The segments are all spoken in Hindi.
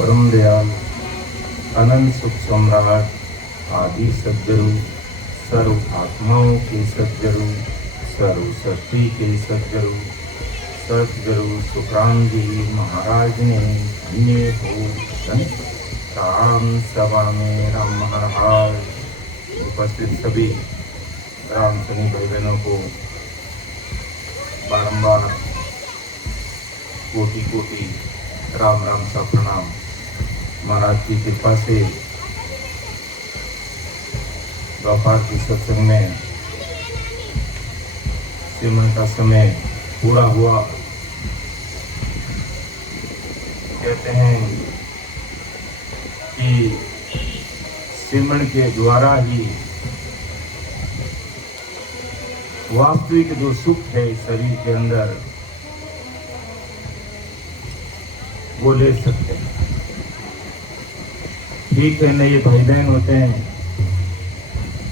परम दयाल अनंत सुख सम्राट आदि सद्गुरु सर्व आत्माओं के सद्गुरु सर्व सृष्टि के सद्गुरु सद्गुरु सुखराम जी महाराज ने धन्य हो राम सभा में राम महाराज उपस्थित सभी राम सनी भाई बहनों को बारंबार कोटि कोटि राम राम सा प्रणाम। महाराज की कृपा से दोपहर की सत्संग में सिमरन का समय पूरा हुआ। कहते हैं कि सिमरन के द्वारा ही वास्तविक जो सुख है शरीर के अंदर वो ले सकते हैं। ठीक है, नए भाई बहन होते हैं,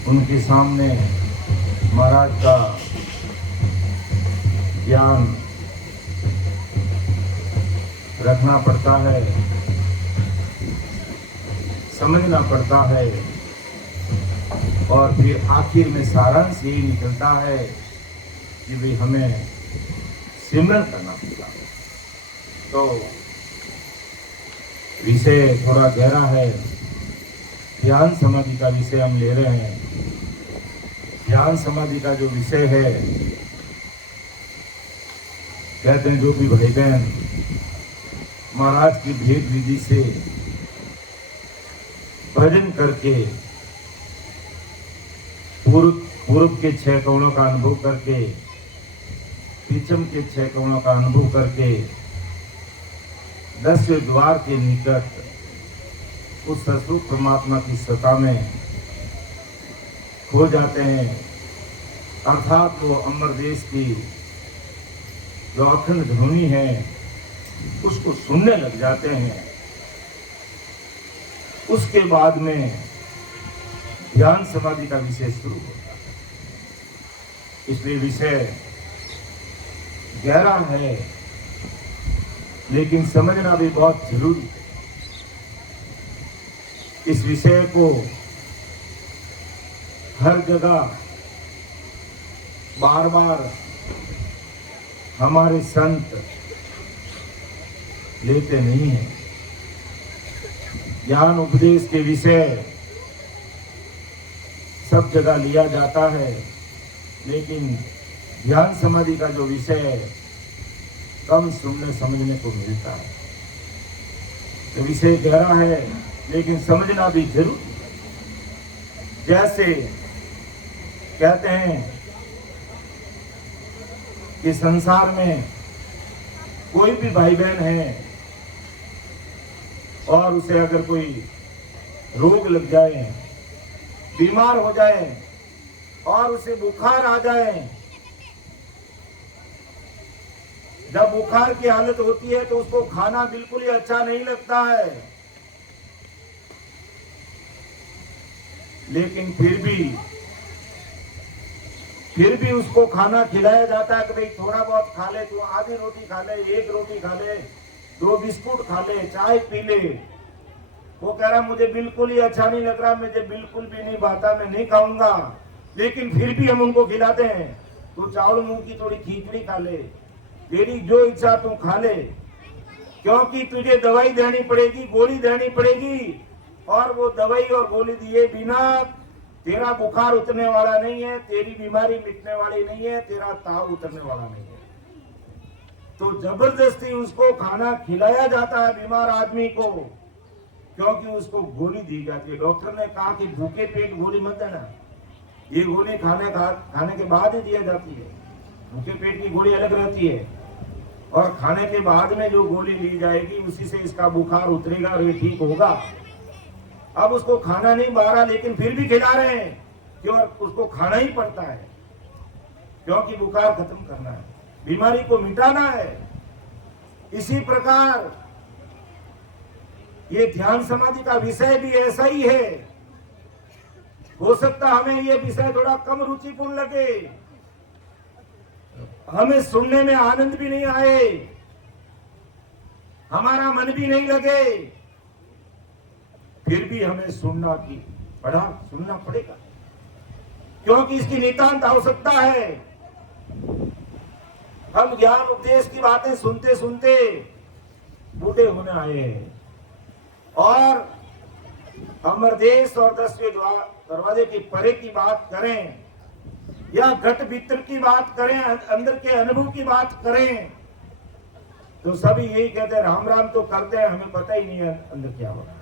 उनके सामने महाराज का ज्ञान रखना पड़ता है, समझना पड़ता है और फिर आखिर में सारांश यही निकलता है कि भाई हमें सिमरन करना पड़ता। तो विषय थोड़ा गहरा है। ध्यान समाधि का विषय हम ले रहे हैं। ध्यान समाधि का जो विषय है, कहते हैं जो भी भाई बहन महाराज की भेद विधि से भजन करके पूर्व के 6 कौणों का अनुभव करके, पश्चिम के 6 कौणों का अनुभव करके 10वें द्वार के निकट उस सतरूप परमात्मा की सत्ता में खो जाते हैं, अर्थात वो अमर देश की जो अखंड ध्वनि है उसको सुनने लग जाते हैं। उसके बाद में ध्यान समाधि का विषय शुरू होता है। इसलिए विषय गहरा है, लेकिन समझना भी बहुत जरूरी है। इस विषय को हर जगह बार बार हमारे संत लेते नहीं हैं। ज्ञान उपदेश के विषय सब जगह लिया जाता है, लेकिन ध्यान समाधि का जो विषय है कम सुनने समझने को मिलता है। तो विषय गहरा है, लेकिन समझना भी जरूरी है। जैसे कहते हैं कि संसार में कोई भी भाई बहन है और उसे अगर कोई रोग लग जाए, बीमार हो जाए और उसे बुखार आ जाए, जब बुखार की हालत होती है तो उसको खाना बिल्कुल ही अच्छा नहीं लगता है, लेकिन फिर भी उसको खाना खिलाया जाता है कि भाई थोड़ा बहुत खा ले, तू आधी रोटी खा ले, 1 रोटी खा ले, 2 बिस्कुट खा ले, चाय पी ले। वो कह रहा मुझे बिल्कुल ही अच्छा नहीं लग रहा, मुझे बिल्कुल भी नहीं भाता, मैं नहीं खाऊंगा, लेकिन फिर भी हम उनको खिलाते हैं। तू चावल मूंग की थोड़ी खिचड़ी खा ले, तेरी जो इच्छा तू खा ले, क्योंकि तुझे दवाई देनी पड़ेगी, गोली देनी पड़ेगी, और वो दवाई और गोली दिए बिना तेरा बुखार उतरने वाला नहीं है, तेरी बीमारी मिटने वाली नहीं है, तेरा ताव उतरने वाला नहीं है। तो जबरदस्ती उसको खाना खिलाया जाता है बीमार आदमी को, क्योंकि उसको गोली दी जाती है। डॉक्टर ने कहा कि भूखे पेट गोली मत देना, ये गोली खाने के बाद ही दिया जाती है। भूखे पेट की गोली अलग रहती है, और खाने के बाद में जो गोली ली जाएगी उसी से इसका बुखार उतरेगा और ये ठीक होगा। अब उसको खाना नहीं बा रहा, लेकिन फिर भी खिला रहे हैं, क्यों? उसको खाना ही पड़ता है, क्योंकि बुखार खत्म करना है, बीमारी को मिटाना है। इसी प्रकार ये ध्यान समाधि का विषय भी ऐसा ही है। हो सकता हमें ये विषय थोड़ा कम रुचिपूर्ण लगे, हमें सुनने में आनंद भी नहीं आए, हमारा मन भी नहीं लगे, फिर भी हमें सुनना पड़ेगा, क्योंकि इसकी नितांत आवश्यकता है। हम ज्ञान उपदेश की बातें सुनते सुनते बूढ़े होने आए हैं, और अमर देश और 10वें दरवाजे की परे की बात करें या घट भीतर की बात करें, अंदर के अनुभव की बात करें, तो सभी यही कहते हैं राम राम तो करते हैं, हमें पता ही नहीं है अंदर क्या होता है।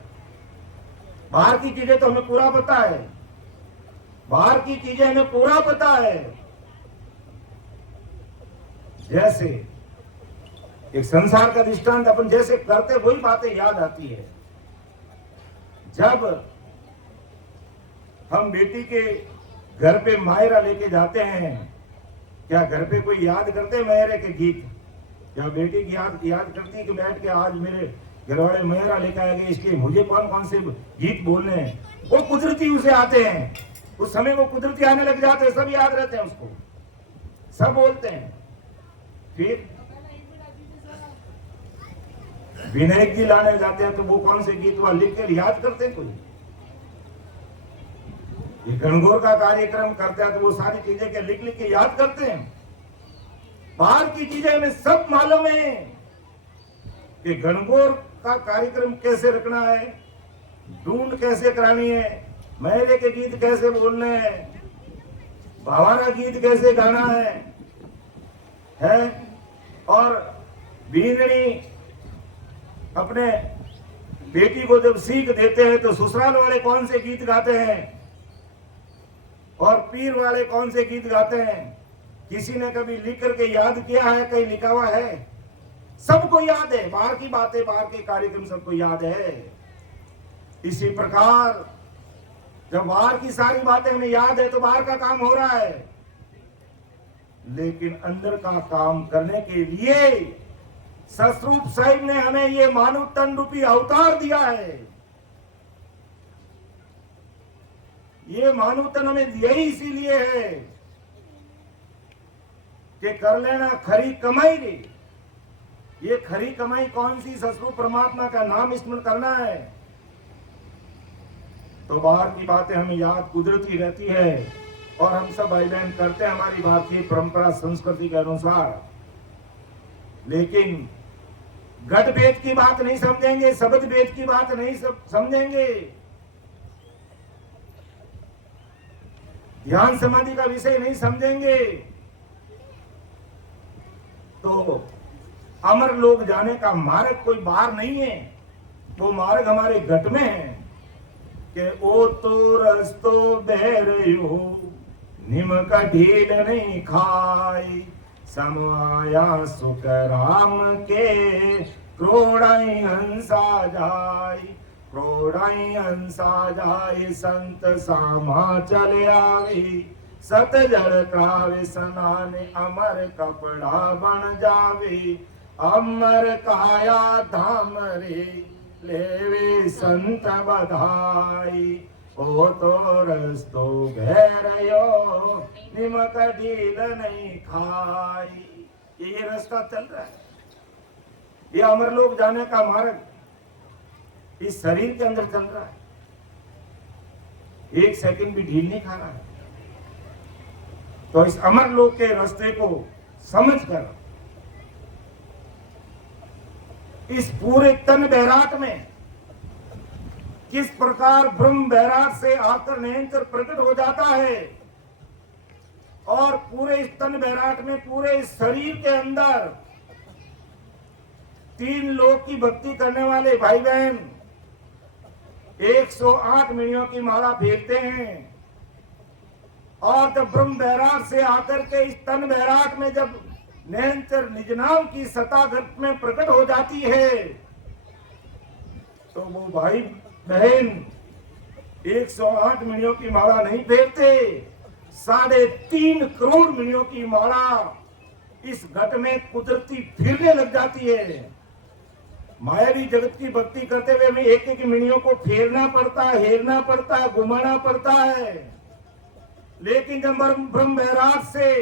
बाहर की चीजें तो हमें पूरा पता है, बाहर की चीजें हमें पूरा पता है। जैसे एक संसार का दृष्टांत अपन जैसे करते वही बातें याद आती है। जब हम बेटी के घर पे मायरा लेके जाते हैं, क्या घर पे कोई याद करते मायरे के गीत? क्या बेटी की याद करती है कि बैठ के आज मेरे घर वाले मायरा लेके आए गए, इसके मुझे कौन कौन से गीत बोलने हैं? वो कुदरती उसे आते हैं, उस समय वो कुदरती आने लग जाते हैं, सब याद रहते हैं उसको, सब बोलते हैं। फिर विनायक जी लाने जाते हैं तो वो कौन से गीत वहां लिख कर याद करते हैं कोई? ये गणगौर का कार्यक्रम करते हैं तो वो सारी चीजें के लिख लिख के याद करते हैं। बाहर की चीजें हमें सब मालूम है कि गणगौर का कार्यक्रम कैसे रखना है, ढूंढ कैसे करानी है, मेरे के गीत कैसे बोलने हैं, भावाना गीत कैसे गाना है? और बींगड़ी अपने बेटी को जब सीख देते हैं तो ससुराल वाले कौन से गीत गाते हैं और पीर वाले कौन से गीत गाते हैं? किसी ने कभी लिख करके याद किया है? कहीं लिखा हुआ है? सबको याद है, बाहर की बातें, बाहर के कार्यक्रम सबको याद है। इसी प्रकार जब बाहर की सारी बातें हमें याद है तो बाहर का काम हो रहा है, लेकिन अंदर का काम करने के लिए सतरूप साहिब ने हमें ये मानव तन रूपी अवतार दिया है। ये मानव तन हमें दिया ही इसीलिए है कि कर लेना खरी कमाई रे। ये खरी कमाई कौन सी? सतरूप परमात्मा का नाम स्मरण करना है। तो बाहर की बातें हमें याद कुदरती रहती है और हम सब भाई बहन करते हैं हमारी भारतीय परंपरा संस्कृति के अनुसार, लेकिन घट भेद की बात नहीं समझेंगे, शब्द भेद की बात नहीं समझेंगे, ध्यान समाधि का विषय नहीं समझेंगे, तो अमर लोग जाने का मार्ग कोई बाहर नहीं है, वो मार्ग हमारे घट में है कि ओ तो रस्तो बहरयो निमक ढील नहीं खाई, समाया सुख राम के क्रोड़ाई हंसा जाई, क्रोड़ाई हंसा जाई, संत सामा चले आवी, सत जल क्रावे स्नान अमर कपड़ा बन जावे, अमर काया धाम रे लेवे संत बधाई, ओ तो रस्तो घेरयो निमक ढील नहीं खाई। ये रास्ता चल रहा है, ये अमर लोग जाने का मार्ग इस शरीर के अंदर चल रहा है, एक सेकंड भी ढील नहीं खा रहा है। तो इस अमर लोक के रास्ते को समझकर इस पूरे तन बैराट में किस प्रकार ब्रह्म बैराट से आकर निरंतर प्रकट हो जाता है और पूरे इस तन बैराट में, पूरे इस शरीर के अंदर 3 लोक की भक्ति करने वाले भाई बहन 108 मिणियों की माला फेरते हैं, और जब ब्रह्म बैराट से आकर के इस तन बैराट में जब निरंतर निज नाम की सत्ता घट में प्रकट हो जाती है, तो वो भाई बहन 108 मिणियों की माला नहीं फेरते, 3.5 करोड़ मिणियों की माला इस घट में कुदरती फिरने लग जाती है। मायावी जगत की भक्ति करते हुए हमें एक एक मिणियों को फेरना पड़ता है, हेरना पड़ता है, घुमाना पड़ता है, लेकिन जब ब्रह्म बैराट से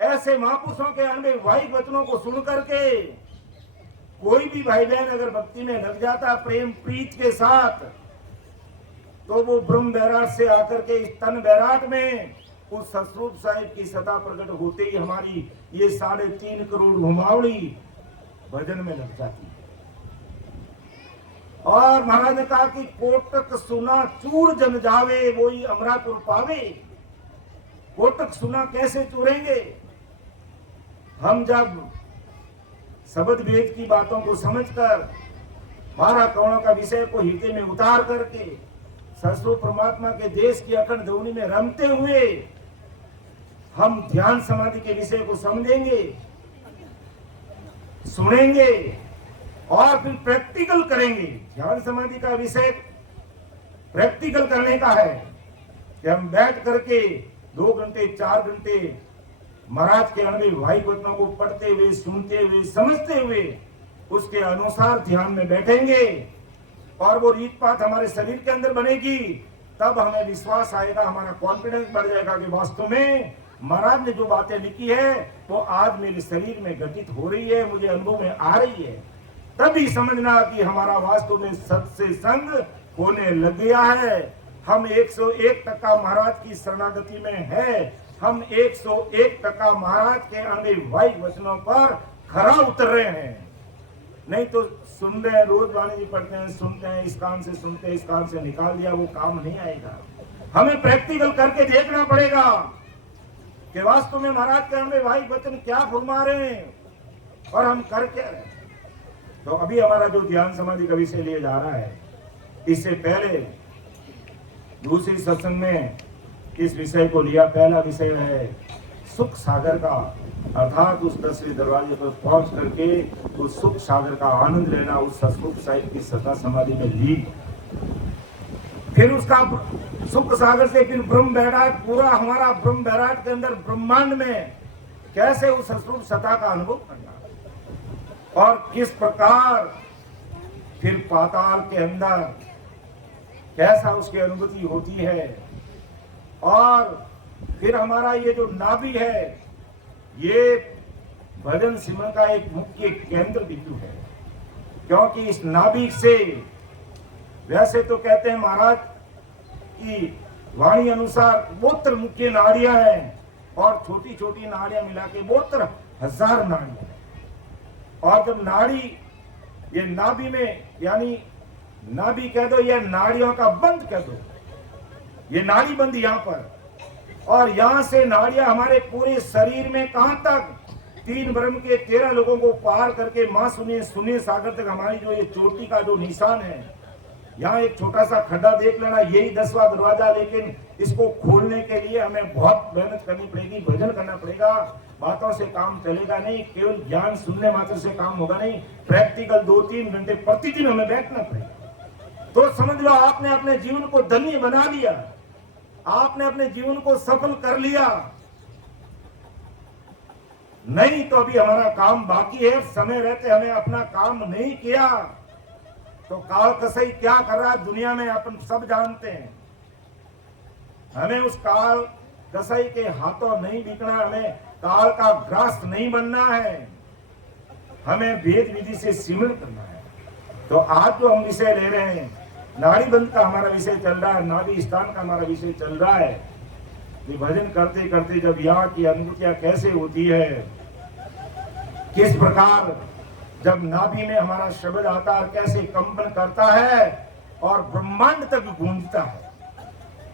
ऐसे महापुरुषों के अनुभवाही वचनों को सुन करके कोई भी भाई बहन अगर भक्ति में लग जाता प्रेम प्रीत के साथ, तो वो ब्रह्म बैराट से आकर के इस तन बैराट में उस सतरूप साहिब की सता प्रकट होते ही हमारी ये 3.5 करोड़ घुमावड़ी भजन में लग जाती है। और महाराज ने कहा कि कोटक सुना चूर जन जावे वही अमरापुर पावे। कोटक सुना कैसे चूरेंगे? हम जब शब्द वेद की बातों को समझकर 12 करोड़ों का विषय को हृदय में उतार करके सतस्वरूप परमात्मा के देश की अखंड ध्वनि में रमते हुए हम ध्यान समाधि के विषय को समझेंगे, सुनेंगे और फिर प्रैक्टिकल करेंगे। ध्यान समाधि का विषय प्रैक्टिकल करने का है कि हम बैठ करके 2 घंटे 4 घंटे महाराज के अणवे भाई वचनों को पढ़ते हुए, सुनते हुए, समझते हुए उसके अनुसार ध्यान में बैठेंगे और वो रीत पात हमारे शरीर के अंदर बनेगी। तब हमें विश्वास आएगा, हमारा कॉन्फिडेंस बढ़ जाएगा कि वास्तव में महाराज ने जो बातें लिखी है वो आज मेरे शरीर में घटित हो रही है, मुझे अनुभव में आ रही है। तभी समझना कि हमारा वास्तव में सत से संग होने लग गया है। हम 101% महाराज की शरणागति में है। हम 101% महाराज के अनुभवी वचनों पर खरा उतर रहे हैं। नहीं तो सुन रहे हैं, रोज वाणी जी पढ़ते हैं, सुनते हैं, इस कान से सुनते हैं, इस कान से निकाल दिया, वो काम नहीं आएगा। हमें प्रैक्टिकल करके देखना पड़ेगा कि वास्तव में महाराज के अनुभवी वचन क्या फरमा रहे हैं और हम कर क्या रहे हैं। तो अभी हमारा जो ध्यान समाधि का विषय लिए जा रहा है, इससे पहले दूसरी सत्संग में इस विषय को लिया। पहला विषय है सुख सागर का, अर्थात उस 10वें दरवाजे पर पहुंच करके उस सुख सागर का आनंद लेना, उस सतरूप साहिब की सता समाधि में लीन। फिर उसका सुख सागर से फिर ब्रह्म बैराट, पूरा हमारा ब्रह्म बैराट के अंदर ब्रह्मांड में कैसे उस सतरूप सता का अनुभव करना और किस प्रकार फिर पाताल के अंदर कैसा उसकी अनुभूति होती है। और फिर हमारा ये जो नाभि है, ये भजन सिमरन का एक मुख्य केंद्र बिंदु है, क्योंकि इस नाभि से, वैसे तो कहते हैं महाराज की वाणी अनुसार 72 मुख्य नाड़ियां हैं और छोटी छोटी नाड़ियां मिला के 72,000 नाड़ियां हैं। और जब नाड़ी, ये नाभि में, यानी नाभि कह दो या नाड़ियों का बंद कह दो, ये नाड़ी बंद यहाँ पर, और यहाँ से नाड़ियां हमारे पूरे शरीर में कहां तक, 3 ब्रह्म के 13 लोगों को पार करके मां सुनिए सागर तक हमारी जो ये चोटी का जो निशान है, यहाँ एक छोटा सा खड्डा देख लेना, यही 10वां दरवाजा। लेकिन इसको खोलने के लिए हमें बहुत मेहनत करनी पड़ेगी, भजन करना पड़ेगा। बातों से काम चलेगा नहीं, केवल ज्ञान सुनने मात्र से काम होगा नहीं, प्रैक्टिकल 2-3 घंटे प्रतिदिन हमें बैठना पड़ेगा। तो समझ लो आपने अपने जीवन को धन्य बना लिया, आपने अपने जीवन को सफल कर लिया। नहीं तो अभी हमारा काम बाकी है। समय रहते हमें अपना काम नहीं किया तो काल कसई क्या कर रहा है दुनिया में अपन सब जानते हैं। हमें उस काल कसई के हाथों नहीं बिकना, हमें काल का ग्रास नहीं बनना है, हमें वेद विधि से सिमरन करना है। तो आज जो हम विषय ले रहे हैं, नाड़ी बंद का हमारा विषय चल रहा है, नाभि स्थान का हमारा विषय चल रहा है कि भजन करते करते जब यहाँ की अनुभूतियां कैसे होती है, किस प्रकार जब नाभि में हमारा शब्द आता है कैसे कंपन करता है और ब्रह्मांड तक गूंजता है,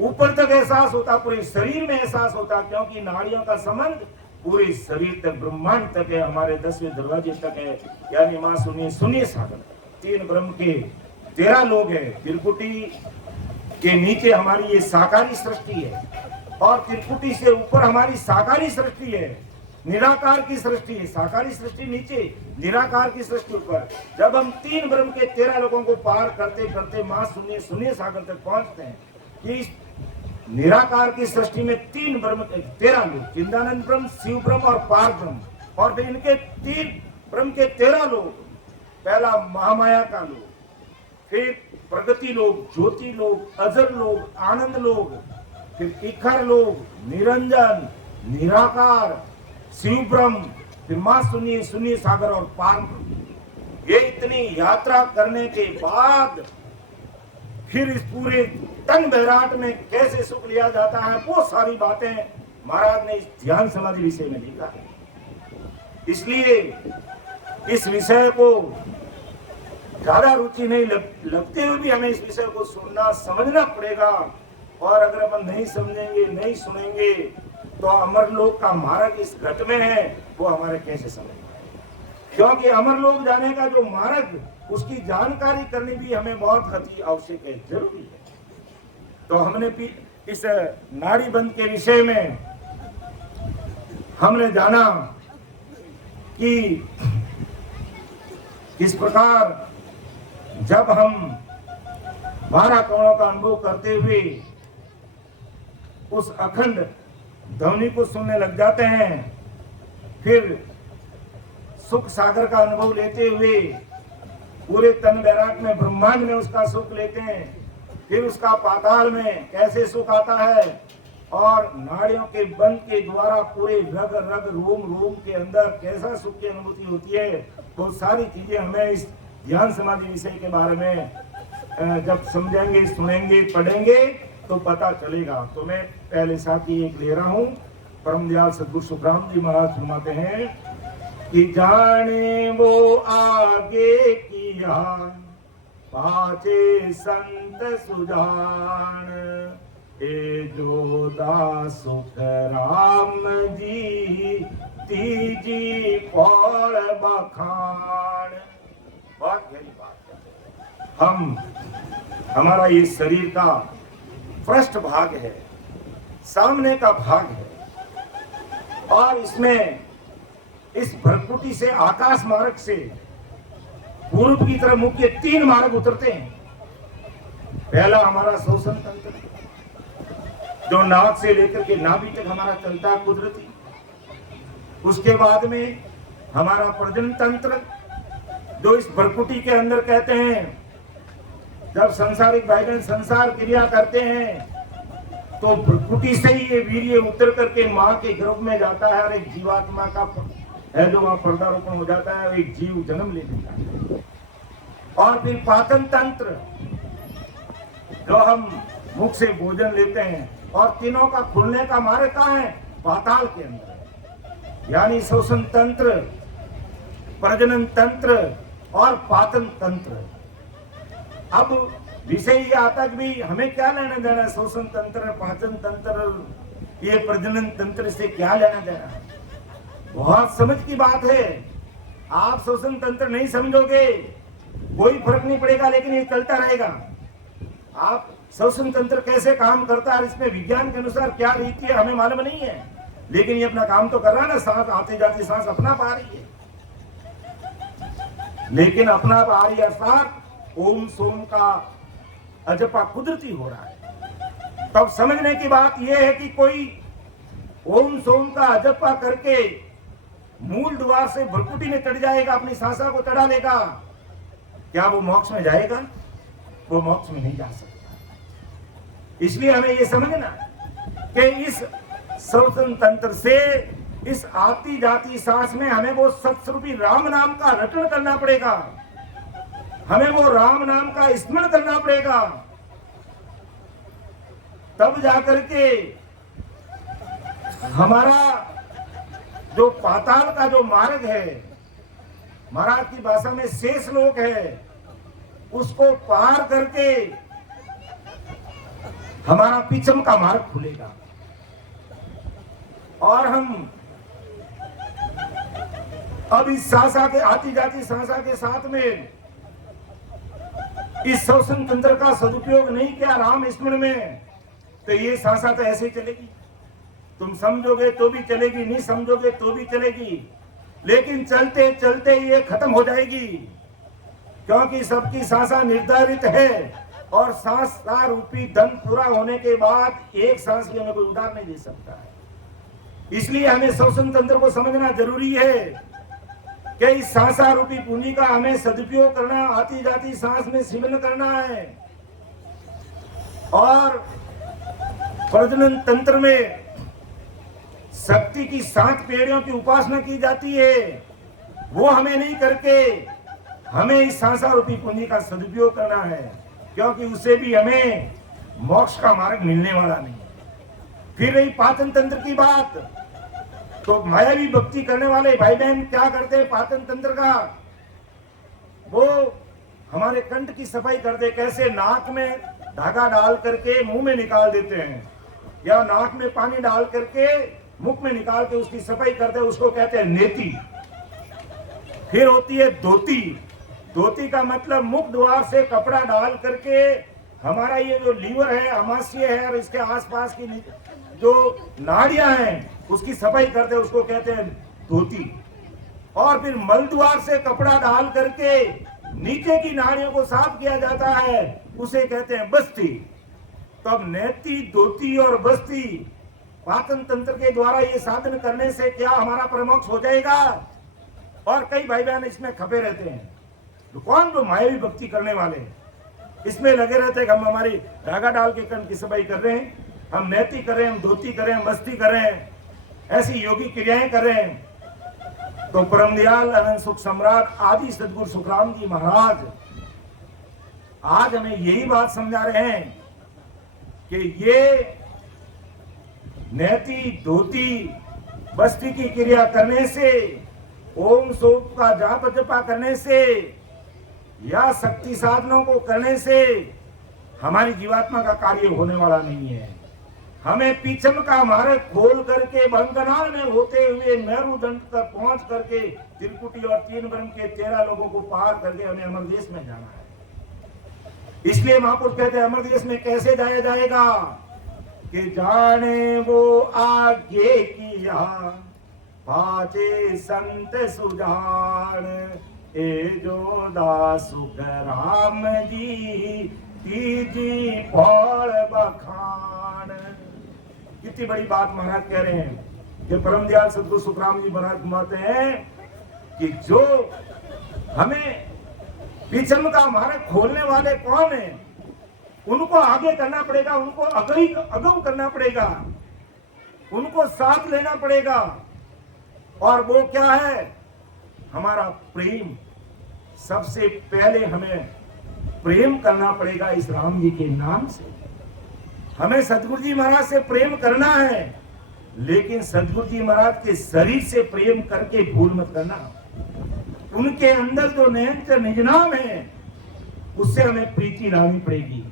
ऊपर तक एहसास होता, पूरे शरीर में एहसास होता, क्योंकि नाड़ियों का संबंध पूरे शरीर तक, ब्रह्मांड तक है, हमारे 10वें दरवाजे तक है। यानी मां सुनिए सागर, 3 ब्रह्म के 13 लोग हैं। त्रिकुटी के नीचे हमारी ये साकारी सृष्टि है और त्रिकुटी से ऊपर हमारी साकारी सृष्टि है, निराकार की सृष्टि है। साकारी सृष्टि नीचे, निराकार की सृष्टि ऊपर। जब हम 3 ब्रह्म के 13 लोगों को पार करते करते मां सुनिए सागर तक पहुंचते हैं कि निराकार की सृष्टि में 3 ब्रह्म 13 लोग, चिंदानंद ब्रह्म, शिव ब्रह्म और पार ब्रह्म, और फिर इनके 3 ब्रह्म के 13 लोग, पहला महामाया का लोग, फिर प्रगति लोग, ज्योति लोग, अजर लोग, आनंद लोग, फिर इखर लोग, निरंजन, निराकार, शिव ब्रह्म, फिर मां सुनिए सागर और पार ब्रह्म। ये इतनी यात्रा करने के बाद फिर इस पूरे तन बैराट में कैसे सुख लिया जाता है, वो सारी बातें महाराज ने इस ध्यान समाधि विषय में लिखा है। इसलिए इस विषय को ज्यादा रुचि नहीं लगते हुए भी हमें इस विषय को सुनना समझना पड़ेगा। और अगर अपन नहीं समझेंगे, नहीं सुनेंगे, तो अमरलोक का मार्ग इस घट में है, वो हमारे कैसे समझ, क्योंकि अमरलोक जाने का जो मार्ग, उसकी जानकारी करनी भी हमें बहुत अति आवश्यक है, जरूरी है। तो हमने भी इस नाड़ी बंद के विषय में हमने जाना कि किस प्रकार जब हम 12 करोड़ों का अनुभव करते हुए उस अखंड ध्वनि को सुनने लग जाते हैं, फिर सुख सागर का अनुभव लेते हुए पूरे तन बैराग में, ब्रह्मांड में उसका सुख लेते हैं, फिर उसका पाताल में कैसे सुख आता है, और नाड़ियों के बंद के द्वारा पूरे रग रग रोम रोम के अंदर कैसा सुख की अनुभूति होती है, वो सारी चीजें हमें इस ध्यान समाधि विषय के बारे में जब समझेंगे, सुनेंगे, पढ़ेंगे तो पता चलेगा। तो मैं पहले साथी एक ले रहा हूँ। परम दयाल सद्गुरु सुखराम जी महाराज फरमाते हैं कि जाने वो आगे किया पाचे संत सुजान, ए जो दासुख राम जी तीजी पौड़ बखान। बहुत गहरी बात है। हमारा ये शरीर का पृष्ठ भाग है, सामने का भाग है, और इसमें इस भ्रकुटी से, आकाश मार्ग से पूर्व की तरफ मुख्य 3 मार्ग उतरते हैं। पहला हमारा श्वसन तंत्र, जो नाक से लेकर के नाभि तक हमारा चलता है कुदरती। उसके बाद में हमारा प्रजनन तंत्र, जो इस भ्रकुटी के अंदर कहते हैं, जब संसारिक भाई बहन संसार क्रिया करते हैं तो भ्रकुटी से ही ये वीर्य उतर करके माँ के गर्भ में जाता है, और एक जीवात्मा का है जो वहां पर्दारोपण हो जाता है, एक जीव जन्म ले लेता है। और फिर पाचन तंत्र, जो हम मुख से भोजन लेते हैं, और तीनों का खुलने का मार्ग कहाँ है? पाताल के अंदर। यानी श्वसन तंत्र, प्रजनन तंत्र और पाचन तंत्र। अब विषय ये आता कि भी हमें क्या लेना देना, श्वसन तंत्र, पाचन तंत्र, ये प्रजनन तंत्र से क्या लेना देना? बहुत समझ की बात है। आप श्वसन तंत्र नहीं समझोगे कोई फर्क नहीं पड़ेगा, लेकिन ये चलता रहेगा। आप श्वसन तंत्र कैसे काम करता है, इसमें विज्ञान के अनुसार क्या रीति है हमें मालूम नहीं है, लेकिन ये अपना काम तो कर रहा है ना। सांस आते जाती सांस अपना पा रही है, लेकिन अपना पा रही अर्थात ओम सोम का अजपा कुदरती हो रहा है। तब समझने की बात यह है कि कोई ओम सोम का अजपा करके मूल द्वार से भ्रकुटी में चढ़ जाएगा, अपनी सांसा को चढ़ा लेगा, क्या वो मोक्ष में जाएगा? वो मोक्ष में नहीं जा सकता। इसलिए हमें ये समझना कि इस श्वसन तंत्र से, इस आती जाती सांस में हमें वो सत्स्वरूपी राम नाम का रटन करना पड़ेगा, हमें वो राम नाम का स्मरण करना पड़ेगा। तब जाकर के हमारा जो पाताल का जो मार्ग है, महाराज की भाषा में शेष लोक है, उसको पार करके हमारा पिछम का मार्ग खुलेगा, और हम अब इस सांसा के आती जाती सांसा के साथ में इस श्वसन तंत्र का सदुपयोग नहीं किया राम स्मरण में, तो ये सांसा तो ऐसे ही चलेगी। तुम समझोगे तो भी चलेगी, नहीं समझोगे तो भी चलेगी, लेकिन चलते चलते ये खत्म हो जाएगी, क्योंकि सबकी सांसा निर्धारित है, और सांस का रूपी धन पूरा होने के बाद एक सांस भी हमें कोई उधार नहीं दे सकता है। इसलिए हमें श्वसन तंत्र को समझना जरूरी है कि इस सांसा रूपी पूंजी का हमें सदुपयोग करना, आती जाती सांस में सिमरन करना है। और प्रजनन तंत्र में शक्ति की 7 पेड़ियों की उपासना की जाती है, वो हमें नहीं करके हमें इस सांसार रूपी पूंजी का सदुपयोग करना है, क्योंकि उससे भी हमें मोक्ष का मार्ग मिलने वाला नहीं। फिर रही पाचन तंत्र की बात, तो मायावी भक्ति करने वाले भाई बहन क्या करते हैं पाचन तंत्र का, वो हमारे कंठ की सफाई करते। कैसे? नाक में धागा डाल करके मुंह में निकाल देते हैं, या नाक में पानी डाल करके मुख में निकाल के उसकी सफाई करते हैं, उसको कहते हैं नेति। फिर होती है धोती। धोती का मतलब मुख द्वार से कपड़ा डाल करके हमारा ये जो लीवर है, अमाशय है और इसके आसपास की जो नाड़ियां हैं उसकी सफाई करते हैं, उसको कहते हैं धोती। और फिर मल द्वार से कपड़ा डाल करके नीचे की नाड़ियों को साफ किया जाता है, उसे कहते हैं बस्ती। तब नेति, धोती और बस्ती पाचन तंत्र के द्वारा ये साधन करने से क्या हमारा परमोक्ष हो जाएगा? और कई भाई बहन इसमें खपे रहते हैं, तो कौन जो मायावी भक्ति करने वाले इसमें लगे रहते हैं कि हम हमारी धागा डाल के कंठ की सफाई कर रहे हैं, हम नेति कर रहे हैं, हम धोती कर रहे हैं, मस्ती कर रहे हैं, ऐसी योगी क्रियाएं कर रहे हैं। तो परम दयाल अनंत सुख सम्राट आदि सदगुरु सुखराम जी महाराज आज हमें यही बात समझा रहे हैं कि ये नेति, धोती, बस्ती की क्रिया करने से, ओम सोम का जाप जपा करने से या शक्ति साधनों को करने से हमारी जीवात्मा का कार्य होने वाला नहीं है। हमें पीछम का मार्ग खोल करके बंगनाल में होते हुए मेरुदंड तक पहुंच करके त्रिकुटी और 3 ब्रह्म के 13 लोगों को पार करके हमें अमर देश में जाना है। इसलिए महापुरुष कहते हैं अमर देश में कैसे जाया जाएगा कि जाने वो आगे किया पाचे संत सुजान, ए जो दासुख राम जी तीजी फल बखान। कितनी बड़ी बात महाराज कह रहे हैं कि परम दयाल सदगुरु सुखराम जी महाराज घुमाते हैं कि जो हमें पीछम का मार्ग खोलने वाले कौन है, उनको आगे करना पड़ेगा, उनको अगम करना पड़ेगा, उनको साथ लेना पड़ेगा। और वो क्या है? हमारा प्रेम। सबसे पहले हमें प्रेम करना पड़ेगा इस राम जी के नाम से। हमें सतगुरु जी महाराज से प्रेम करना है, लेकिन सतगुरु जी महाराज के शरीर से प्रेम करके भूल मत करना। उनके अंदर जो नयन निज नाम है उससे हमें प्रीति लानी पड़ेगी,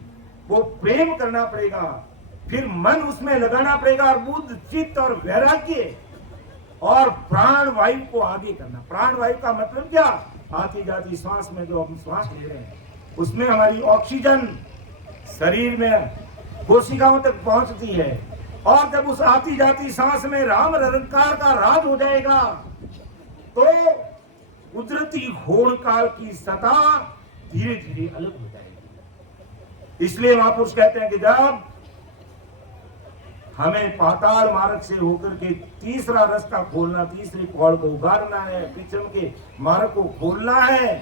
वो प्रेम करना पड़ेगा, फिर मन उसमें लगाना पड़ेगा और बुद्ध, चित्त और वैराग्य और प्राण वायु को आगे करना। प्राण वायु का मतलब क्या? आती जाती श्वास में जो हम श्वास ले रहे हैं उसमें हमारी ऑक्सीजन शरीर में कोशिकाओं तक पहुंचती है, और जब उस आती जाती सांस में राम निरंकार का राज हो जाएगा तो कुदरती होड़ काल की सत्ता धीरे धीरे अलग हो जाएगी। इसलिए महापुरुष कहते हैं कि जब हमें पाताल मार्ग से होकर के तीसरा रास्ता खोलना, तीसरी पौड़ को उगारना है, पीछम के मार्ग को खोलना है,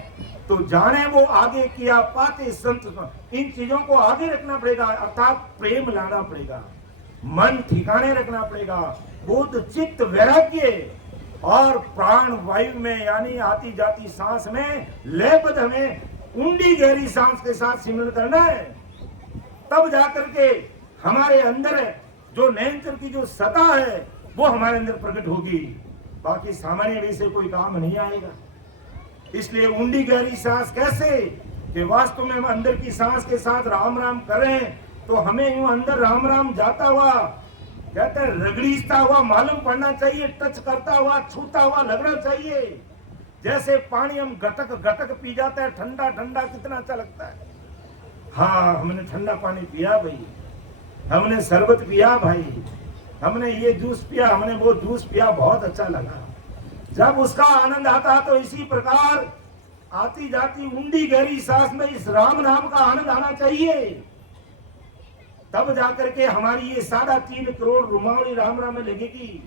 तो जाने वो आगे किया पाते संत। इन चीजों को आगे रखना पड़ेगा, अर्थात प्रेम लाना पड़ेगा, मन ठिकाने रखना पड़ेगा, बुद्ध, चित्त, वैराग्य और प्राण वायु में यानी आती जाती सांस में लयबद्ध हमें ऊंडी गहरी सांस के साथ सिमरण करना है। तब जाकर के हमारे अंदर जो नयनचर की जो सत्ता है वो हमारे अंदर प्रकट होगी, बाकी सामान्य वे से कोई काम नहीं आएगा। इसलिए ऊंडी गहरी सांस कैसे कि वास्तव में हम अंदर की सांस के साथ राम राम कर रहे हैं, तो हमें यूं अंदर राम राम जाता हुआ, कहते हैं रगड़ीता हुआ मालूम पड़ना चाहिए, टच करता हुआ, छूता हुआ लगना चाहिए। जैसे पानी हम घटक घटक पी जाते हैं, ठंडा ठंडा, कितना अच्छा लगता है। हाँ, हमने ठंडा पानी पिया भाई, हमने शरबत पिया भाई, हमने ये जूस पिया, हमने वो जूस पिया, बहुत अच्छा लगा। जब उसका आनंद आता तो इसी प्रकार आती जाती ऊंडी गहरी सांस में इस राम नाम का आनंद आना चाहिए। तब जाकर के हमारी ये 3.5 करोड़ रुमावली राम राम में लगेगी,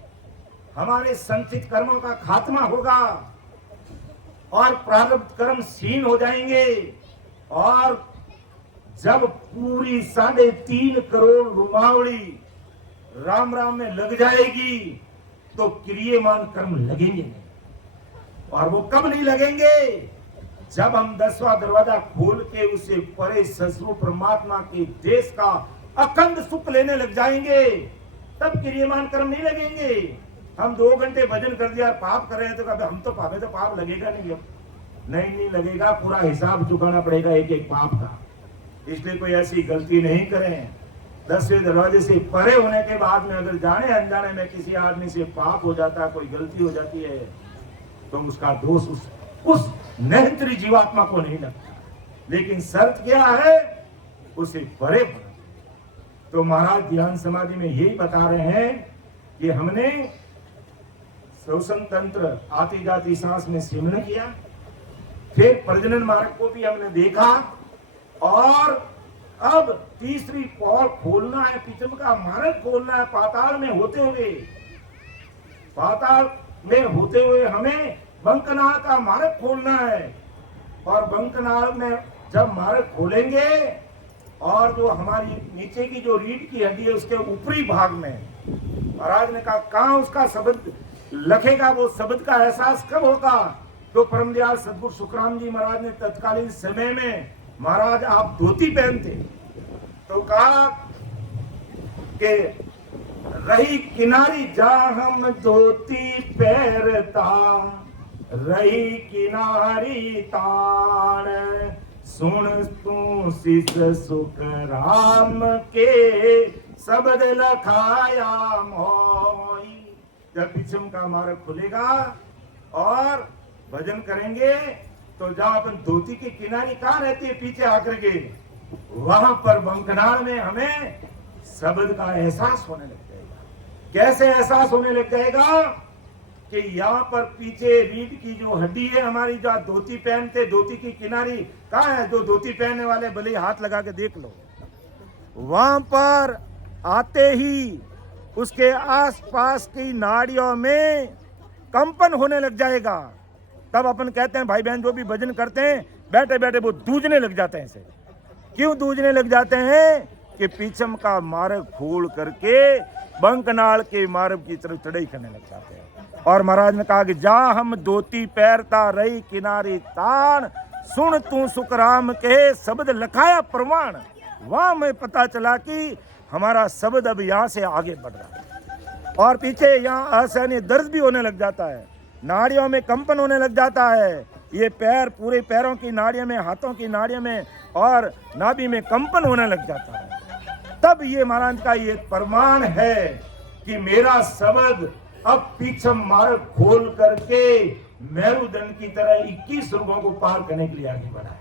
हमारे संचित कर्मों का खात्मा होगा और प्रारब्ध कर्म क्षीण हो जाएंगे। और जब पूरी 3.5 करोड़ रुमावली राम राम में लग जाएगी तो क्रियमान कर्म लगेंगे नहीं। और वो कब नहीं लगेंगे? जब हम 10वां दरवाजा खोल के उसे परे ससुर परमात्मा के देश का अखंड सुख लेने लग जाएंगे, तब क्रियमान कर्म नहीं लगेंगे। हम 2 घंटे भजन कर दिया, पाप कर रहे हैं तो कभी हम तो पापे तो पाप लगेगा नहीं, अब नहीं लगेगा, पूरा हिसाब चुकाना पड़ेगा एक एक पाप का। इसलिए कोई ऐसी गलती नहीं करें। 10वें दरवाजे से परे होने के बाद में अगर जाने अनजाने में किसी आदमी से पाप हो जाता है, कोई गलती हो जाती है, तो उसका दोष उस नेत्री जीवात्मा को नहीं लगता, लेकिन शर्त क्या है, उसे परे होना। तो महाराज ध्यान समाधि में यही बता रहे हैं कि हमने श्वसन तंत्र आती जाती सांस में सिमरण किया, फिर प्रजनन मार्ग को भी हमने देखा, और अब तीसरी पौड़ खोलना है, पिचम का मार्ग खोलना है। पाताल में होते हुए हमें बंकनाल का मार्ग खोलना है। और बंकनाल में जब मार्ग खोलेंगे, और जो हमारी नीचे की जो रीढ़ की हड्डी है उसके ऊपरी भाग में, महाराज ने कहा कहां उसका शब्द लखेगा, वो शब्द का एहसास कब होगा? तो परमदयाल सदगुरु सुखराम जी महाराज ने तत्कालीन समय में, महाराज आप धोती पहनते, तो कहा कि रही किनारी जा हम धोती पहरता, रही किनारी ताण, सुन तू शिष सुख राम के शब्द लखाया मोई। जब पिछम का मार्ग खुलेगा और भजन करेंगे, तो जहां अपन धोती की किनारी कहां रहती है, पीछे आकर के, वहां पर बंकनाल में हमें शब्द का एहसास होने लग जाएगा। कैसे एहसास होने लग जाएगा कि यहाँ पर पीछे रीढ़ की जो हड्डी है हमारी, जहाँ धोती पहनते, धोती की किनारी कहाँ है, जो धोती पहनने वाले भले हाथ लगा के देख लो, वहां पर आते ही उसके आसपास की नाड़ियों में कंपन होने लग जाएगा। तब अपन कहते हैं भाई बहन जो भी भजन करते हैं, बैठे बैठे वो दूजने लग जाते हैं। ऐसे क्यों दूजने लग जाते हैं कि पीछम का मार्ग खोल करके बंकनाल के मार्ग की तरफ चढ़ाई करने लग जाते हैं। और महाराज ने कहा कि जा हम धोती पैरता, रही किनारी तान, सुन तू सुखराम के शब्द लखाया प्रमाण। वहां में पता चला कि हमारा शब्द अब यहाँ से आगे बढ़ रहा है, और पीछे यहाँ असहनीय दर्द भी होने लग जाता है, नाड़ियों में कंपन होने लग जाता है। ये पैर, पूरे पैरों की नाड़ियों में, हाथों की नाड़ियों में और नाभि में कंपन होने लग जाता है। तब ये महाराज का ये प्रमाण है कि मेरा शब्द अब पीछम मार्ग खोल करके मेरुदंड की तरह 21 रुगों को पार करने के लिए आगे बढ़ा है।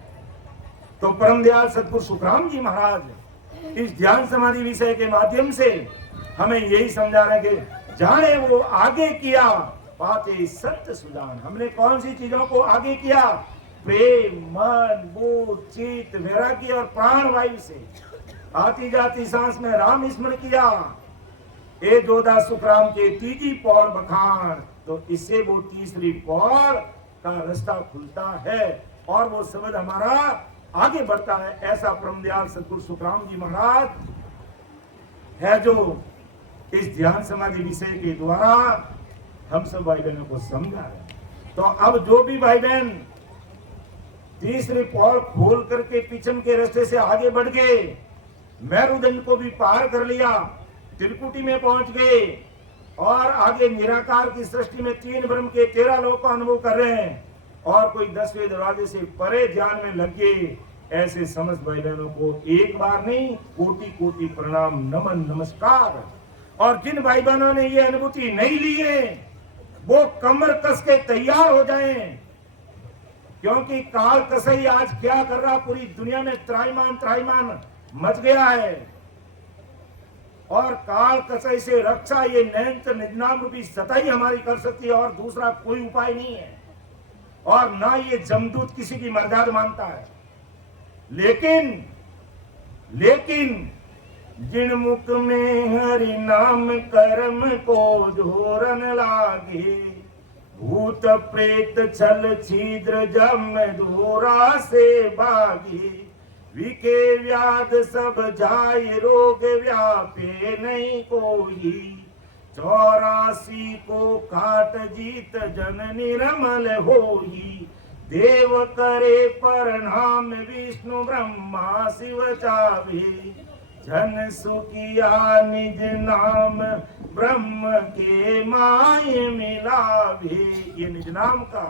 तो परमदयाल सदगुरु सुखराम जी महाराज इस ध्यान समाधि विषय के माध्यम से हमें यही समझा रहे हैं कि जाने वो आगे किया पाते सत्य सुजान। हमने कौन सी चीजों को आगे किया? प्रेम, मन, बुद्धि, चित्त, वैराग्य और प्राण वायु से आती जाती सांस में राम स्मरण किया। ए जोधा सुखराम के तीजी पौड़ बखान, तो इससे वो तीसरी पौड़ का रास्ता खुलता है और वो शब्द हमारा आगे बढ़ता है। ऐसा परमदयाल सदगुरु सुखराम जी महाराज है जो इस ध्यान समाधि विषय के द्वारा हम सब भाई बहनों को समझा रहे। तो अब जो भी भाई बहन तीसरी पौड़ खोल करके पिछम के रास्ते से आगे बढ़ गए, मेरुदंड को भी पार कर लिया, त्रिकुटी में पहुंच गए और आगे निराकार की सृष्टि में 3 ब्रह्म के 13 लोक का अनुभव कर रहे हैं, और कोई 10वें दरवाजे से परे ध्यान में लग गए, ऐसे समस्त भाई बहनों को एक बार नहीं कोटि कोटि प्रणाम, नमन, नमस्कार। और जिन भाई बहनों ने ये अनुभूति नहीं ली है वो कमर कस के तैयार हो जाएं, क्योंकि काल कसई आज क्या कर रहा, पूरी दुनिया में त्राईमान मच गया है। और काल कसई से रक्षा ये नयंत्र निजनाम रूपी सताई हमारी कर सकती है, और दूसरा कोई उपाय नहीं है। और ना ये जमदूत किसी की मर्यादा मानता है। लेकिन जिन मुख में हरि नाम कर्म को जोरन लागे, भूत प्रेत छल छिद्र जम दूरा से भागे, विके व्याध सब जाय रोग व्यापे नहीं कोई, 84 को काट जीत जन निर्मल होई, देव करे प्रणाम विष्णु ब्रह्मा शिव चावे, जन सुखिया निज नाम ब्रह्म के माय मिलावे। ये निज नाम का,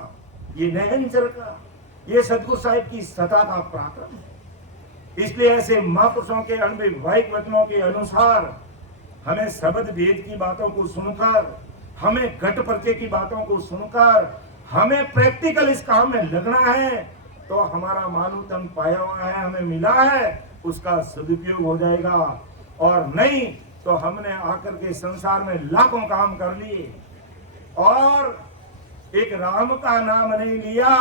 ये नयनचर का, ये सदगुरु साहिब की सता का पराक्रम है। इसलिए ऐसे महापुरुषों के अनुभवायिक वचनों के अनुसार हमें शब्द वेद की बातों को सुनकर, हमें घट पर्चे की बातों को सुनकर, हमें प्रैक्टिकल इस काम में लगना है। तो हमारा मालूम तन पाया हुआ है, हमें मिला है, उसका सदुपयोग हो जाएगा। और नहीं तो हमने आकर के संसार में लाखों काम कर लिए और एक राम का नाम नहीं लिया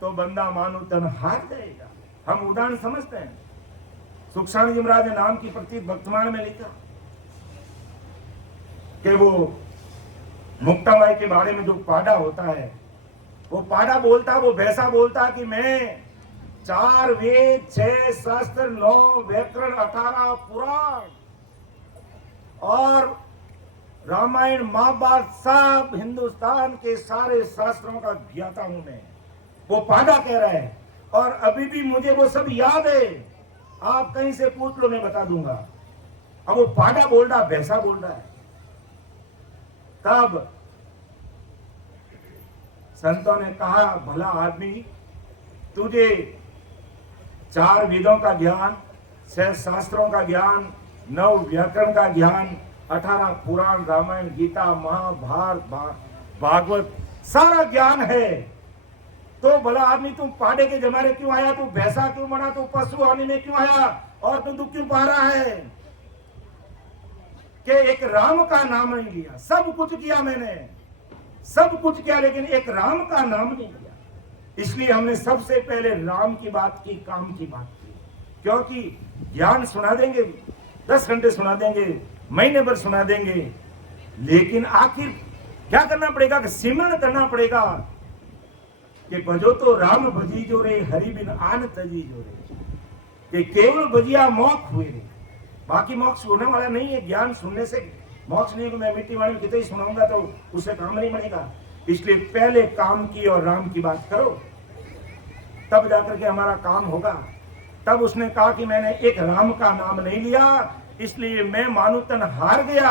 तो बंदा मानो तन हार जाएगा। हम उदाहरण समझते हैं। सुखसानी जी महाराज ने नाम की प्रतीक वर्तमान में लिखा कि वो मुक्ताबाई के बारे में जो पाड़ा होता है, वो पाड़ा बोलता, वो भैंसा बोलता कि मैं 4 वेद 6 शास्त्र 9 व्याकरण 18 पुराण और रामायण महाभारत सब हिंदुस्तान के सारे शास्त्रों का ज्ञाता हूं मैं। वो पाड़ा कह रहा है और अभी भी मुझे वो सब याद है। आप कहीं से पूछ लो, मैं बता दूंगा। अब वो पाड़ा बोल रहा, भैंसा बोल रहा है। तब संतों ने कहा, भला आदमी, तुझे 4 वेदों का ज्ञान, 6 शास्त्रों का ज्ञान, 9 व्याकरण का ज्ञान, 18 पुराण, रामायण, गीता, महाभारत, भागवत सारा ज्ञान है, तो भला आदमी तुम पाड़े के जमाने क्यों आया? तू भैंसा क्यों बना? तू पशु आने में क्यों आया? और तू दुख क्यों पा रहा है कि एक राम का नाम नहीं लिया? सब कुछ किया मैंने, सब कुछ किया, लेकिन एक राम का नाम नहीं लिया। इसलिए हमने सबसे पहले राम की बात की, काम की बात की। क्योंकि ज्ञान सुना देंगे, 10 घंटे सुना देंगे, महीने भर सुना देंगे, लेकिन आखिर क्या करना पड़ेगा? कि सिमरण करना पड़ेगा कि भजो तो राम भजी जो रे, हरि बिन आन तजी जो रे। कि केवल भजिया मोक्ष हुए रे, बाकी मोक्ष होने वाला नहीं है। ज्ञान सुनने से मोक्ष नहीं। मैं मिट्टी वाणी कितने ही सुनाऊंगा तो उससे काम नहीं बनेगा। इसलिए पहले काम की और राम की बात करो, तब जाकर के हमारा काम होगा। तब उसने कहा कि मैंने एक राम का नाम नहीं लिया, इसलिए मैं मानुतन हार गया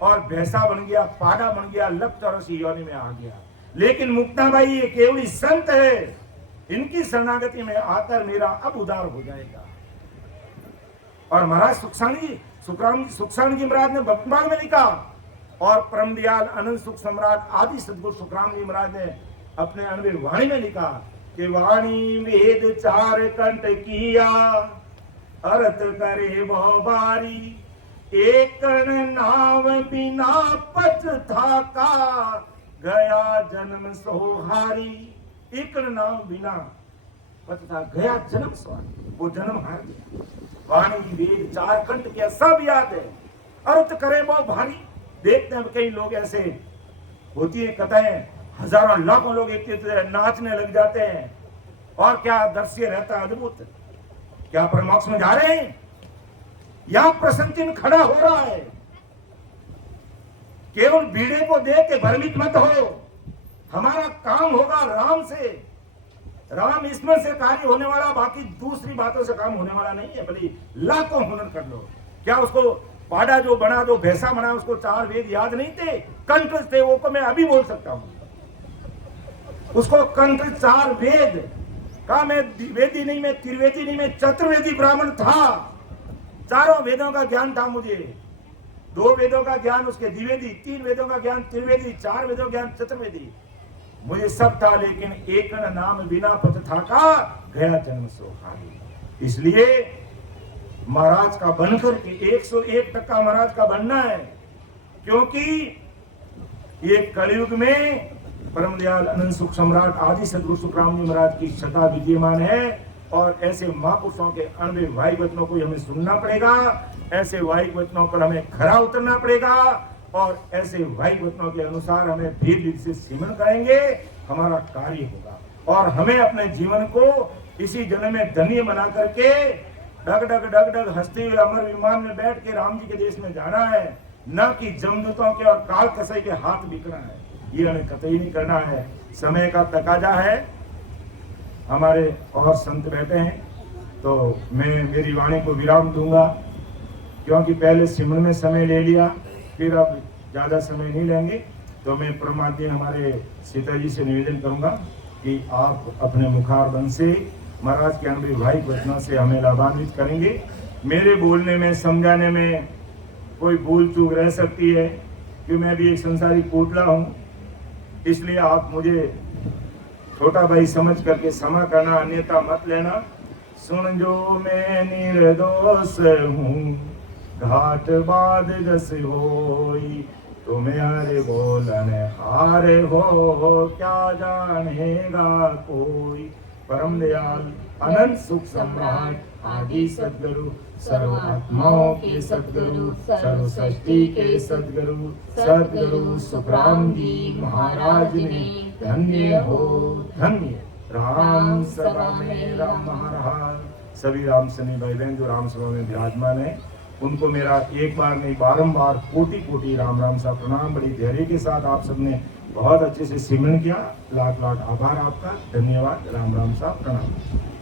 और भैंसा बन गया, पाड़ा बन गया, लप चौरसी योनि में आ गया। लेकिन मुक्ताबाई ये केवली संत है, इनकी शरणागति में आकर मेरा अब उद्धार हो जाएगा। और महाराज सुखसानी जी महाराज ने भक्तमाल में लिखा, और परम दयाल अनंत सुख सम्राट आदि सदगुरु सुखराम जी महाराज ने अपने अनुभव वाणी में लिखा कि वाणी वेद 4 कंठ किया, अर्थ करे बहु बारी, एक नाम बिना पथ था का, गया जन्म सोहारी। एक नाम बिना पथ था, गया जन्म सोहारी, वो जन्म हार गया। वाणी वेद 4 कंठ किया, सब याद है, अर्थ करे बहु भारी। देखते हैं कई लोग ऐसे होती है कथाएं, हजारों लाखों लोग एक नाचने लग जाते हैं, और क्या दृश्य रहता है अद्भुत। क्या परमोक्ष में जा रहे हैं या प्रसन्न चिन्ह खड़ा हो रहा है? केवल भीड़े को देख के भ्रमित मत हो। हमारा काम होगा राम से, राम इसमें से कार्य होने वाला, बाकी दूसरी बातों से काम होने वाला नहीं है। भले लाखों हुनर कर लो, क्या उसको पाड़ा जो बना, जो भैंसा बना, उसको 4 वेद याद नहीं थे? कंठ थे, वो को मैं अभी बोल सकता हूं। उसको कंठ 4 वेद का, मैं द्विवेदी नहीं, मैं त्रिवेदी नहीं, मैं चतुर्वेदी ब्राह्मण था। 4 वेदों का ज्ञान था मुझे। 2 वेदों का ज्ञान उसके द्विवेदी, 3 वेदों का ज्ञान त्रिवेदी, 4 वेदों का ज्ञान चतुर्वेदी, मुझे सब था। लेकिन एक नाम बिना पथ था का, गया जन्म सोहारी। इसलिए महाराज का बनकर के 101% महाराज का बनना है, क्योंकि ये कलयुग में परम दयाल अनंत सुख सम्राट आदि सदगुरु सुखराम जी महाराज की सदा विद्यमान है। और ऐसे महापुरुषों के अनवे वायु वचनों को हमें सुनना पड़ेगा, ऐसे वायु वचनों पर हमें खरा उतरना पड़ेगा, और ऐसे वायु वचनों के अनुसार हमें धीरे से सिमरण करेंगे, हमारा कार्य होगा। और हमें अपने जीवन को इसी जन्म में धन्य बना करके डग डग हंसते हुए अमर विमान में बैठ के राम जी के देश में जाना है, न कि जमदूतों के और काल कसई के हाथ बिकना है। ये हमें कतई नहीं करना है। समय का तकाजा है, हमारे और संत बैठे हैं, तो मैं मेरी वाणी को विराम दूंगा, क्योंकि पहले सिमरन में समय ले लिया, फिर अब ज़्यादा समय नहीं लेंगे। तो मैं परमात्मा हमारे सीता जी से निवेदन करूंगा कि आप अपने मुखारबंद से महाराज के अनुभवी वचनों से हमें लाभान्वित करेंगे। मेरे बोलने में, समझाने में कोई भूल चूक रह सकती है, कि मैं भी एक संसारिक पुतला हूँ, इसलिए आप मुझे छोटा भाई समझ करके क्षमा करना, अन्यथा मत लेना। सुन जो मैं निर्दोष हूँ, घाट बाद जस होई, तुम्हारे बोलन हारे हो, क्या जानेगा कोई। परम दयाल अनंत सुख सम्राट आदि सद्गुरु, सर्व आत्माओं के सद्गुरु, सर्व सृष्टि के सद्गुरु, सद्गुरु सुखराम जी महाराज ने धन्य हो धन्य। राम सभा में राम महाराज। सभी राम सनी भाई बहन जो राम सभा में विराजमान है, उनको मेरा एक बार नहीं बारंबार कोटि कोटि राम राम सा प्रणाम। बड़ी धैर्य के साथ आप सबने बहुत अच्छे से सिमरन किया, लाख लाख आभार आपका, धन्यवाद, राम राम सा प्रणाम।